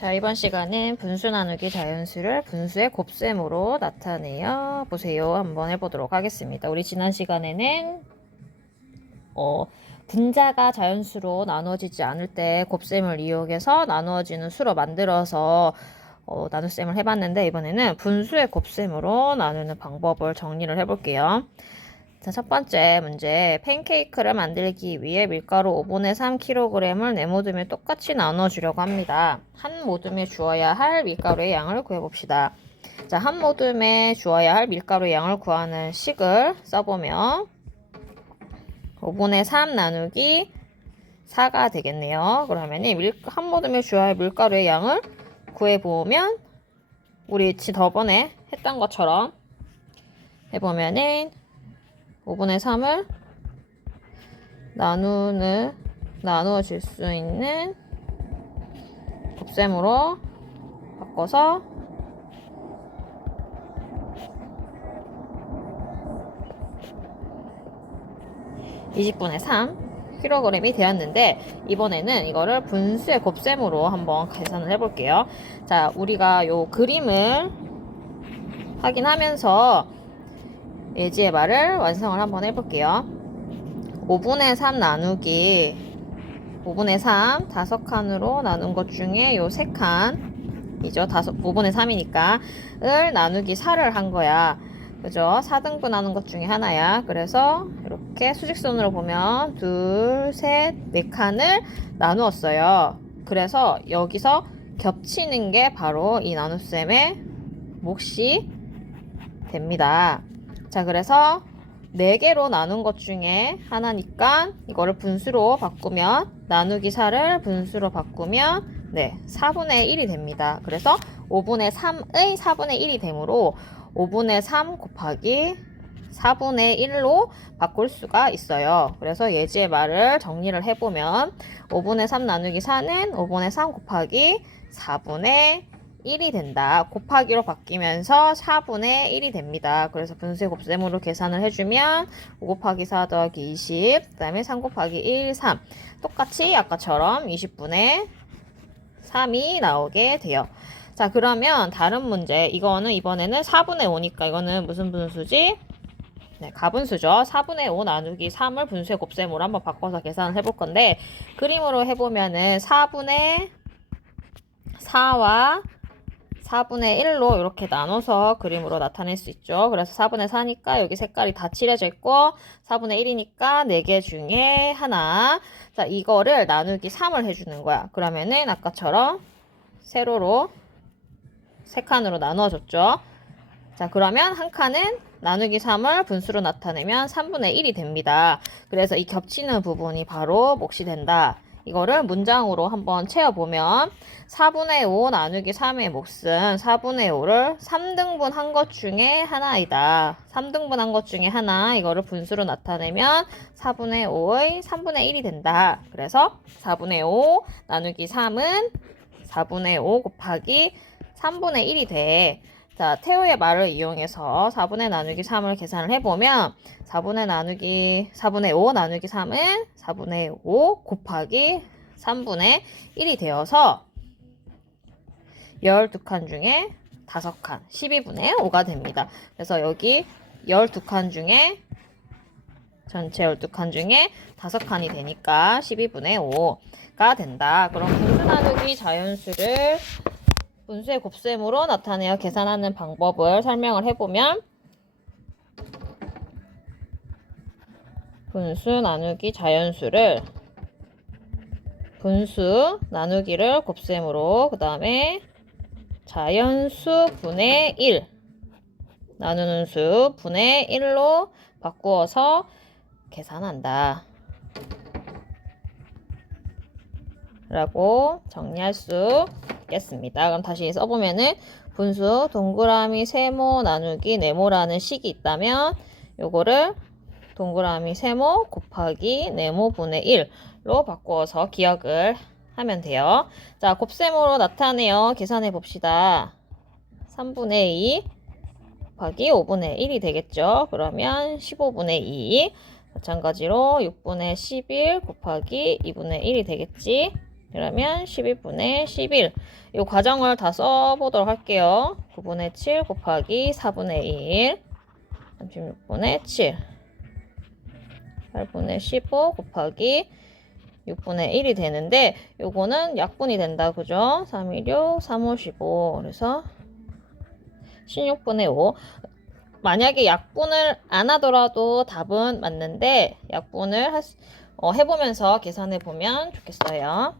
자, 이번 시간은 분수 나누기 자연수를 분수의 곱셈으로 나타내어 보세요. 한번 해보도록 하겠습니다. 우리 지난 시간에는 어, 분자가 자연수로 나누어지지 않을 때 곱셈을 이용해서 나누어지는 수로 만들어서 어, 나눗셈을 해봤는데 이번에는 분수의 곱셈으로 나누는 방법을 정리를 해볼게요. 자, 첫 번째 문제. 팬케이크를 만들기 위해 밀가루 5분의 3kg을 네 모듬에 똑같이 나눠주려고 합니다. 한 모듬에 주어야 할 밀가루의 양을 구해봅시다. 자, 한 모듬에 주어야 할 밀가루의 양을 구하는 식을 써보면 5분의 3 나누기 4가 되겠네요. 그러면 한 모듬에 주어야 할 밀가루의 양을 구해보면 우리 저번에 했던 것처럼 해보면은 5분의 3을 나누는 나누어질 수 있는 곱셈으로 바꿔서 (20분의 3) kg이 되었는데 이번에는 이거를 분수의 곱셈으로 한번 계산을 해볼게요. 자, 우리가 요 그림을 확인하면서 예지의 말을 완성을 한번 해볼게요. 5분의 3 나누기 5분의 3 다섯 칸으로 나눈 것 중에 요 세 칸이죠. 다섯 5분의 3이니까 을 나누기 4를 한 거야. 그죠? 4등분 하는 것 중에 하나야. 그래서 이렇게 수직선으로 보면 둘, 셋, 네 칸을 나누었어요. 그래서 여기서 겹치는 게 바로 이 나눗셈의 몫이 됩니다. 자, 그래서 4개로 나눈 것 중에 하나니까 이거를 분수로 바꾸면 나누기 4를 분수로 바꾸면 네, 4분의 1이 됩니다. 그래서 5분의 3의 4분의 1이 되므로 5분의 3 곱하기 4분의 1로 바꿀 수가 있어요. 그래서 예지의 말을 정리를 해보면 5분의 3 나누기 4는 5분의 3 곱하기 4분의 1이 된다. 곱하기로 바뀌면서 4분의 1이 됩니다. 그래서 분수의 곱셈으로 계산을 해주면 5 곱하기 4 더하기 20, 그 다음에 3 곱하기 1, 3. 똑같이 아까처럼 20분의 3이 나오게 돼요. 자, 그러면 다른 문제. 이거는 이번에는 4분의 5니까 이거는 무슨 분수지? 네, 가분수죠. 4분의 5 나누기 3을 분수의 곱셈으로 한번 바꿔서 계산을 해볼 건데, 그림으로 해보면은 4분의 4와 4분의 1로 이렇게 나눠서 그림으로 나타낼 수 있죠. 그래서 4분의 4니까 여기 색깔이 다 칠해져 있고 4분의 1이니까 4개 중에 하나. 자, 이거를 나누기 3을 해주는 거야. 그러면은 아까처럼 세로로 세 칸으로 나누어줬죠. 자, 그러면 한 칸은 나누기 3을 분수로 나타내면 3분의 1이 됩니다. 그래서 이 겹치는 부분이 바로 몫이 된다. 이거를 문장으로 한번 채워보면 4분의 5 나누기 3의 몫은 4분의 5를 3등분 한 것 중에 하나이다. 3등분 한 것 중에 하나 이거를 분수로 나타내면 4분의 5의 3분의 1이 된다. 그래서 4분의 5 나누기 3은 4분의 5 곱하기 3분의 1이 돼. 자, 태호의 말을 이용해서 4분의 나누기 3을 계산을 해보면 4분의 나누기 4분의 5 나누기 3은 4분의 5 곱하기 3분의 1이 되어서 12칸 중에 5칸 12분의 5가 됩니다. 그래서 여기 12칸 중에 전체 12칸 중에 5칸이 되니까 12분의 5가 된다. 그럼 분수 나누기 자연수를 분수의 곱셈으로 나타내어 계산하는 방법을 설명을 해보면 분수 나누기 자연수를 분수 나누기를 곱셈으로 그 다음에 자연수 분의 1 나누는 수 분의 1로 바꾸어서 계산한다. 라고 정리할 수 있겠습니다. 그럼 다시 써보면은 분수 동그라미 세모 나누기 네모라는 식이 있다면 요거를 동그라미 세모 곱하기 네모분의 1로 바꾸어서 기억을 하면 돼요. 자, 곱셈으로 나타내어 계산해 봅시다. 3분의 2 곱하기 5분의 1이 되겠죠. 그러면 15분의 2 마찬가지로 6분의 11 곱하기 2분의 1이 되겠지. 그러면 12분의 11. 이 과정을 다 써보도록 할게요. 9분의 7 곱하기 4분의 1. 36분의 7. 8분의 15 곱하기 6분의 1이 되는데 요거는 약분이 된다. 그죠? 3, 1, 6, 3, 5, 15. 그래서 16분의 5. 만약에 약분을 안 하더라도 답은 맞는데 약분을 할 수- 어, 해보면서 계산해 보면 좋겠어요.